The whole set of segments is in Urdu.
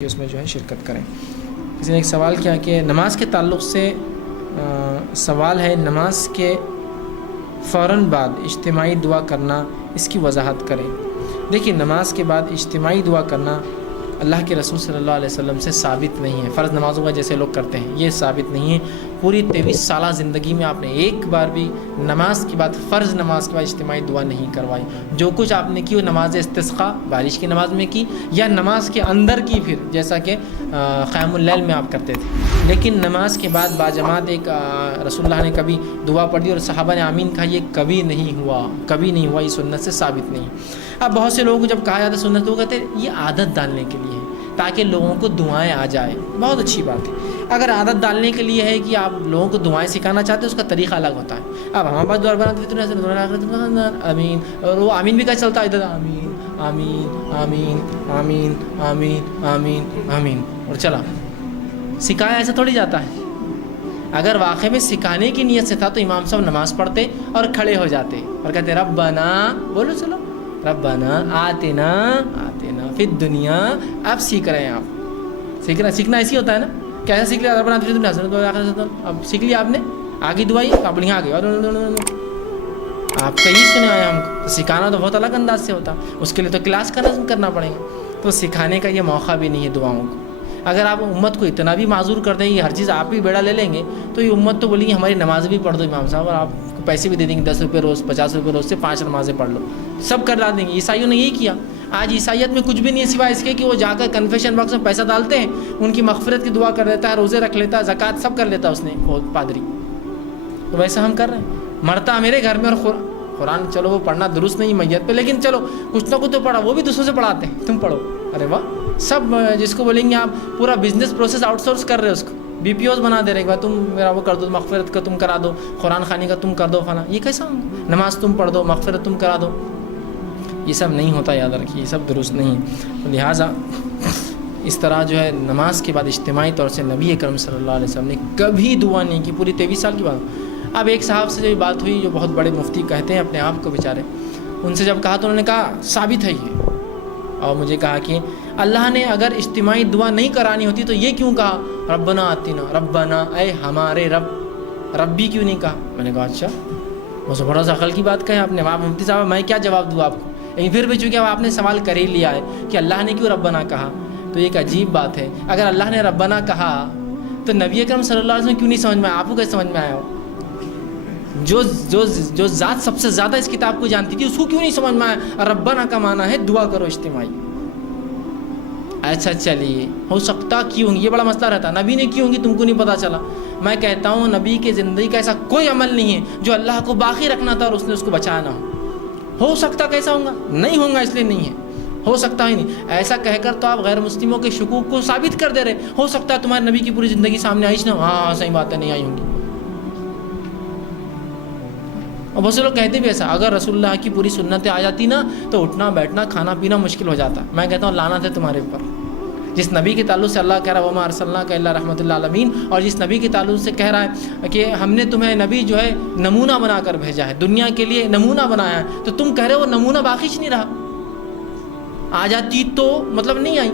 کہ اس میں جو ہے شرکت کریں۔ کسی نے ایک سوال کیا کہ نماز کے تعلق سے سوال ہے، نماز کے فوراً بعد اجتماعی دعا کرنا، اس کی وضاحت کریں۔ دیکھیے، نماز کے بعد اجتماعی دعا کرنا اللہ کے رسول صلی اللہ علیہ وسلم سے ثابت نہیں ہے۔ فرض نمازوں کا جیسے لوگ کرتے ہیں، یہ ثابت نہیں ہے۔ پوری 23 سالہ زندگی میں آپ نے ایک بار بھی نماز کے بعد، فرض نماز کے بعد اجتماعی دعا نہیں کروائی۔ جو کچھ آپ نے کی وہ نماز استسقاء، بارش کی نماز میں کی، یا نماز کے اندر کی، پھر جیسا کہ قیام اللیل میں آپ کرتے تھے۔ لیکن نماز کے بعد باجماعت ایک رسول اللہ نے کبھی دعا پڑھ دی اور صحابہ نے آمین کہا، یہ کبھی نہیں ہوا، کبھی نہیں ہوا، یہ سنت سے ثابت نہیں۔ اب بہت سے لوگوں کو جب کہا جاتا ہے سنت، تو وہ کہتے ہیں یہ عادت ڈالنے کے لیے ہے تاکہ لوگوں کو دعائیں آ جائے۔ بہت اچھی بات ہے۔ اگر عادت ڈالنے کے لیے ہے کہ آپ لوگوں کو دعائیں سکھانا چاہتے ہیں، اس کا طریقہ الگ ہوتا ہے۔ اب ہمارے پاس دعا بناتے آمین، اور وہ آمین بھی کیا چلتا ہے ادھر، آمین آمین آمین آمین آمین آمین آمین، اور چلا سکھایا ایسا تھوڑی جاتا ہے۔ اگر واقعی میں سکھانے کی نیت سے تھا تو امام صاحب نماز پڑھتے اور کھڑے ہو جاتے اور کہتے ربنا، بولو چلو، ربنا آتنا فی الدنیا۔ اب سیکھ رہے ہیں آپ، سیکھنا ایسی ہوتا ہے نا، کیسا سیکھ لیا؟ ربنا فی الدنیا، اب سیکھ لیا آپ نے، آگے دعائی آپ یہاں آگے، آپ کہیں سنے آئے ہم کو۔ سکھانا تو بہت الگ انداز سے ہوتا، اس کے لیے تو کلاس کا نظم کرنا پڑے گا۔ تو سکھانے کا یہ موقع بھی نہیں ہے دعاؤں کو۔ اگر آپ امت کو اتنا بھی معذور کر دیں گے، ہر چیز آپ بھی بیڑا لے لیں گے، تو یہ امت تو بولیں گی ہماری نماز بھی پڑھ دو امام صاحب، اور آپ کو پیسے بھی دے دیں گے، 10 روپے روز، 50 روپے روز سے 5 نمازیں پڑھ لو، سب کرا دیں گے۔ عیسائیوں نے یہی کیا۔ آج عیسائیت میں کچھ بھی نہیں ہے سوائے اس کے کہ وہ جا کر کنفیشن باکس میں پیسہ ڈالتے ہیں، ان کی مغفرت کی دعا کر دیتا ہے، روزے رکھ لیتا ہے، زکوٰۃ سب کر لیتا ہے اس نے، وہ پادری۔ تو ویسا ہم کر رہے ہیں، مرتا میرے گھر میں، اور قرآن چلو وہ پڑھنا درست نہیں میت پہ، لیکن چلو کچھ نہ کچھ تو پڑھا، وہ بھی دوسروں سے پڑھاتے ہیں، تم پڑھو۔ ارے واہ، سب جس کو بولیں گے آپ پورا بزنس پروسیس آؤٹ سورس کر رہے ہو، اس کو بی پی اوز بنا دے رہے، تم میرا وہ کر دو، مغفرت کا تم کرا دو، قرآن خوانی کا تم کر دو، فلاں۔ یہ کیسا ہوگا؟ نماز تم پڑھ دو، مغفرت تم کرا دو، یہ سب نہیں ہوتا، یاد رکھیے، یہ سب درست نہیں۔ لہٰذا اس طرح جو ہے نماز کے بعد اجتماعی طور سے نبی اکرم صلی اللہ علیہ وسلم نے کبھی دعا نہیں کی، پوری 23 سال کی بات۔ اب ایک صاحب سے جو بات ہوئی، جو بہت بڑے مفتی کہتے ہیں اپنے آپ کو بیچارے، ان سے جب کہا تو انہوں نے کہا ثابت ہے یہ، اور مجھے کہا کہ اللہ نے اگر اجتماعی دعا نہیں کرانی ہوتی تو یہ کیوں کہا ربنا آتنا، ربنا اے ہمارے رب، ربی کیوں نہیں کہا؟ میں نے کہا اچھا، وہ زبردست عقل کی بات کہیں آپ نے۔ آپ مفتی صاحب میں کیا جواب دوں آپ کو؟ لیکن پھر بھی چونکہ آپ نے سوال کر ہی لیا ہے کہ اللہ نے کیوں ربنا کہا، تو ایک عجیب بات ہے۔ اگر اللہ نے ربنا کہا تو نبی اکرم صلی اللہ علیہ وسلم کیوں نہیں سمجھ میں آیا؟ آپ کو کیسے سمجھ میں آیا ہو؟ جو ذات سب سے زیادہ اس کتاب کو جانتی تھی، اس کو کیوں نہیں سمجھ میں آیا ربنا کا معنی ہے دعا کرو اجتماعی؟ اچھا چلیے، ہو سکتا کیوں یہ بڑا مسئلہ رہتا، نبی نے کیوں کی تم کو نہیں پتا چلا؟ میں کہتا ہوں نبی کی زندگی کا ایسا کوئی عمل نہیں ہے جو اللہ کو باقی رکھنا تھا اور اس نے اس کو بچایا نہ ہو سکتا کیسا ہوگا؟ نہیں ہوگا، اس لیے نہیں ہے، ہو سکتا ہی نہیں۔ ایسا کہہ کر تو آپ غیر مسلموں کے شکوک کو ثابت کر دے رہے، ہو سکتا ہے تمہارے نبی کی پوری زندگی سامنے آئی نہ ہو۔ ہاں صحیح بات ہے، نہیں آئی ہوں گی۔ اور بہت سے لوگ کہتے بھی ایسا، اگر رسول اللہ کی پوری سنتیں آ جاتی نا تو اٹھنا بیٹھنا کھانا پینا مشکل ہو جاتا۔ میں کہتا ہوں لعنت ہے تمہارے اوپر، جس نبی کے تعلق سے اللہ کہہ رہا ہے وما ارسلناک الا رحمۃ للعالمین، اور جس نبی کے تعلق سے کہہ رہا ہے کہ ہم نے تمہیں نبی جو ہے نمونہ بنا کر بھیجا ہے، دنیا کے لیے نمونہ بنایا ہے، تو تم کہہ رہے ہو وہ نمونہ باقی نہیں رہا، آ جاتی تو مطلب نہیں آئی۔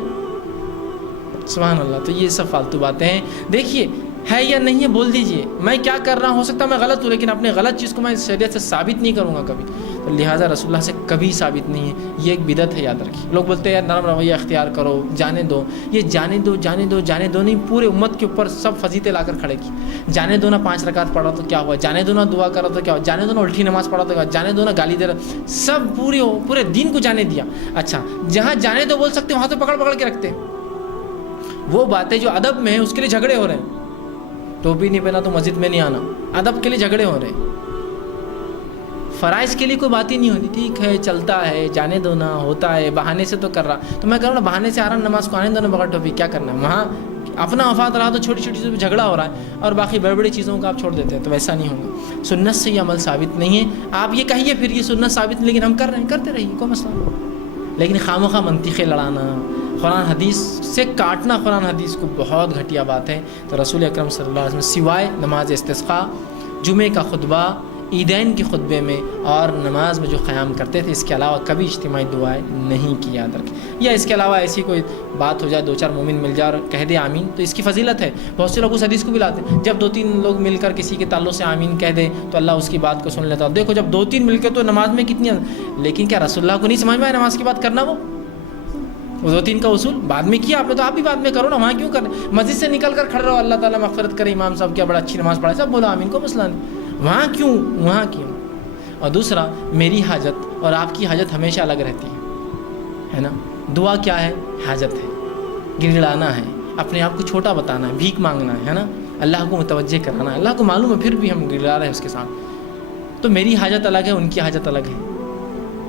سبحان اللہ۔ تو یہ سب فالتو باتیں ہیں۔ دیکھیے ہے یا نہیں ہے بول دیجئے، میں کیا کر رہا ہوں، ہو سکتا ہے میں غلط ہوں، لیکن اپنے غلط چیز کو میں شریعت سے ثابت نہیں کروں گا کبھی، تو لہٰذا رسول اللہ سے کبھی ثابت نہیں ہے، یہ ایک بدعت ہے، یاد رکھیے۔ لوگ بولتے ہیں نرم رویہ اختیار کرو، جانے دو، یہ جانے دو جانے دو جانے دو نہیں، پورے امت کے اوپر سب فضیلتیں لا کر کھڑے کی۔ جانے دو نا 5 رکعت پڑھا تو کیا ہوا، جانے دو نا دعا کرا تو کیا ہوا، جانے دو نا الٹی نماز پڑھا تو کیا ہوا، جانے دو نا گالی دے رہا، سب پورے دین کو جانے دیا۔ اچھا، جہاں جانے دو بول سکتے وہاں تو پکڑ کے رکھتے، وہ باتیں جو ادب میں ہیں اس کے لیے جھگڑے ہو رہے ہیں۔ ٹوپی نہیں پہنا تو مسجد میں نہیں آنا، ادب کے لیے جھگڑے ہو رہے ہیں۔ فرائض کے لیے کوئی بات ہی نہیں ہوتی، ٹھیک ہے چلتا ہے، جانے دو نا، ہوتا ہے، بہانے سے تو کر رہا، تو میں کہہ رہا ہوں بہانے سے آ رہا نماز کو آنے دو نا بغیر ٹوپی، کیا کرنا ہے؟ وہاں اپنا وفات رہا تو چھوٹی چھوٹی چیزوں پہ جھگڑا ہو رہا ہے، اور باقی بڑی بڑی چیزوں کو آپ چھوڑ دیتے ہیں، تو ویسا نہیں ہوگا۔ سنت سے یہ عمل ثابت نہیں ہے۔ آپ یہ کہیے پھر یہ سنت ثابت نہیں، لیکن ہم کر رہے ہیں، کرتے رہیے، کوئی مسئلہ نہیں، لیکن خواہ منطقیں لڑانا، قرآن حدیث سے کاٹنا قرآن حدیث کو بہت گھٹیا بات ہے۔ تو رسول اکرم صلی اللہ علیہ وسلم سوائے نماز استسقاء، جمعے کا خطبہ، عیدین کے خطبے میں اور نماز میں جو قیام کرتے تھے، اس کے علاوہ کبھی اجتماعی دعائیں نہیں کی، یاد رکھیں۔ یا اس کے علاوہ ایسی کوئی بات ہو جائے، 2-4 مومن مل جائے اور کہہ دے آمین، تو اس کی فضیلت ہے۔ بہت سے لوگ اس حدیث کو بھی لاتے ہیں، جب 2-3 لوگ مل کر کسی کے تعلق سے آمین کہہ دے تو اللہ اس کی بات کو سن لیتا ہے۔ دیکھو جب 2-3 مل کے تو نماز میں کتنی، لیکن کیا رسول اللہ کو نہیں سمجھ میں آیا نماز کی بات کرنا؟ وہ 2-3 کا اصول بعد میں کیا آپ نے، تو آپ بھی بعد میں کرو نا، وہاں کیوں کریں؟ مسجد سے نکل کر کھڑے رہو، اللہ تعالیٰ مغفرت کرے، امام صاحب کیا بڑا اچھی نماز پڑھائے، سب بولو آمین، کو مسئلہ نہیں، وہاں کیوں؟ اور دوسرا، میری حاجت اور آپ کی حاجت ہمیشہ الگ رہتی ہے نا۔ دعا کیا ہے؟ حاجت ہے، گڑگڑانا ہے، اپنے آپ کو چھوٹا بتانا ہے، بھیک مانگنا ہے نا، اللہ کو متوجہ کرانا ہے۔ اللہ کو معلوم ہے پھر بھی ہم گڑگڑا رہے ہیں اس کے ساتھ۔ تو میری حاجت الگ ہے، ان کی حاجت الگ ہے۔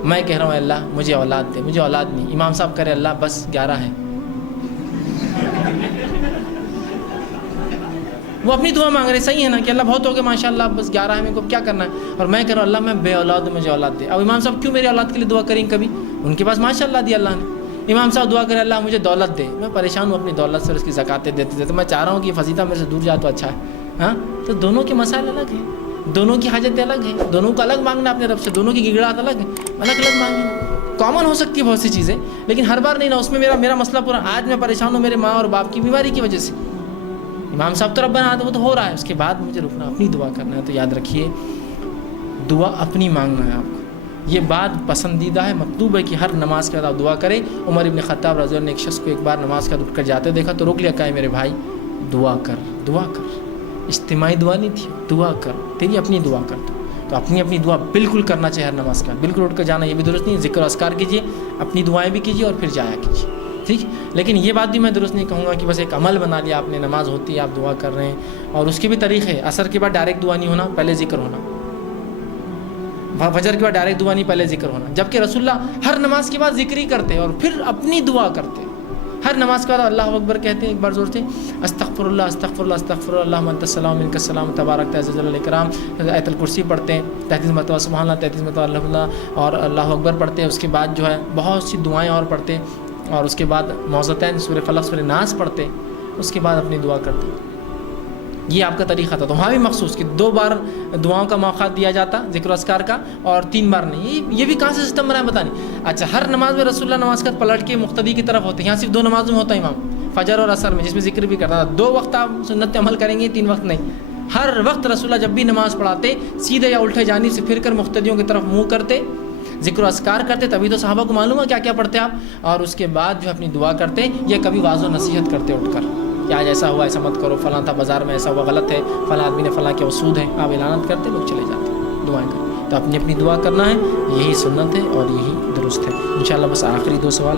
میں کہہ رہا ہوں اللہ مجھے اولاد دے، مجھے اولاد نہیں، امام صاحب کرے اللہ بس 11 ہے، وہ اپنی دعا مانگ رہے، صحیح ہے نا کہ اللہ بہت ہو گیا ماشاءاللہ، بس 11 ہے، میرے کو کیا کرنا ہے؟ اور میں کہہ رہا ہوں اللہ میں بے اولاد ہوں، مجھے اولاد دے۔ اب امام صاحب کیوں میری اولاد کے لیے دعا کریں کبھی؟ ان کے پاس ماشاءاللہ دی اللہ نے۔ امام صاحب دعا کرے اللہ مجھے دولت دے، میں پریشان ہوں اپنی دولت سے، اس کی زکاتیں دیتے میں چاہ رہا ہوں کہ یہ فضیلہ میرے سے دور جائے تو اچھا ہے۔ ہاں، تو دونوں کے مسائل الگ ہیں، دونوں کی حاجتیں الگ ہیں، دونوں کو الگ مانگنا اپنے رب سے، دونوں کی گڑگڑاہٹ الگ ہے، الگ مانگنا۔ کامن ہو سکتی ہے بہت سی چیزیں، لیکن ہر بار نہیں نا، اس میں میرا مسئلہ پورا، آج میں پریشان ہوں میرے ماں اور باپ کی بیماری کی وجہ سے، امام صاحب تو ربنا وہ تو ہو رہا ہے، اس کے بعد مجھے رکنا، اپنی دعا کرنا ہے۔ تو یاد رکھیے دعا اپنی مانگنا ہے آپ کو، یہ بات پسندیدہ ہے، مطلوب ہے کہ ہر نماز کے بعد آپ دعا کریں۔ عمر ابن خطاب رضی اللہ عنہ نے ایک شخص کو ایک بار نماز کے بعد اٹھ کر جاتے دیکھا تو روک لیا، کہا میرے بھائی دعا کر، اجتماعی دعا نہیں تھی، دعا کر، تیری اپنی دعا کر۔ تو اپنی دعا بالکل کرنا چاہیے ہر نماز کا، بالکل اٹھ کر جانا یہ بھی درست نہیں ہے، ذکر و اذکار کیجیے، اپنی دعائیں بھی کیجیے اور پھر جایا کیجیے، ٹھیک۔ لیکن یہ بات بھی میں درست نہیں کہوں گا کہ بس ایک عمل بنا لیا آپ نے، نماز ہوتی ہے آپ دعا کر رہے ہیں، اور اس کے بھی طریقے، عصر کے بعد ڈائریکٹ دعا نہیں ہونا، پہلے ذکر ہونا، فجر کے بعد ڈائریکٹ دعا نہیں، پہلے ذکر ہونا، جبکہ رسول اللہ ہر نماز کے بعد ذکر ہی کرتے اور پھر اپنی دعا کرتے، ہر نماز کے بعد اللہ اکبر کہتے ہیں، ایک بار زور سے استغفر اللہ استغفر اللہ استغفر اللہ اللہم انت السلام منک السلام تبارک یا ذا الجلال والاکرام، آیت الکرسی پڑھتے ہیں 33 مرتبہ، سبحان اللہ 33 مرتبہ اللہ اور اللہ اکبر پڑھتے ہیں، اس کے بعد جو ہے بہت سی دعائیں اور پڑھتے ہیں، اور اس کے بعد معوذتین سورہ فلق سورہ ناس پڑھتے ہیں، اس کے بعد اپنی دعا کرتے ہیں۔ یہ آپ کا طریقہ تھا، تو وہاں بھی مخصوص کہ 2 بار دعاؤں کا موقع دیا جاتا ذکر و اذکار کا، اور 3 بار نہیں۔ یہ بھی کہاں سے سسٹم بنا ہے بتا نہیں۔ اچھا، ہر نماز میں رسول اللہ نماز کا پلٹ کے مقتدی کی طرف ہوتے ہیں، یہاں صرف 2 نمازوں میں ہوتا ہے امام، فجر اور عصر میں، جس میں ذکر بھی کرتا تھا۔ 2 وقت آپ سنت پہ عمل کریں گے، 3 وقت نہیں۔ ہر وقت رسول اللہ جب بھی نماز پڑھاتے سیدھے یا الٹے جانب سے پھر کر مقتدیوں کی طرف منہ کرتے، ذکر و اذکار کرتے، تبھی تو صحابہ کو معلوم ہے کیا کیا پڑھتے آپ، اور اس کے بعد جو اپنی دعا کرتے، یا کبھی واعظ و نصیحت کرتے اٹھ کر کہ آج ایسا ہوا، ایسا مت کرو، فلاں تھا بازار میں ایسا ہوا، غلط ہے، فلاں آدمی نے فلاں کے اصول ہے، آپ اعلانات کرتے، لوگ چلے جاتے دعائیں کرتے۔ تو اپنی دعا کرنا ہے، یہی سنت ہے اور یہی درست ہے۔ انشاءاللہ بس آخری 2 سوال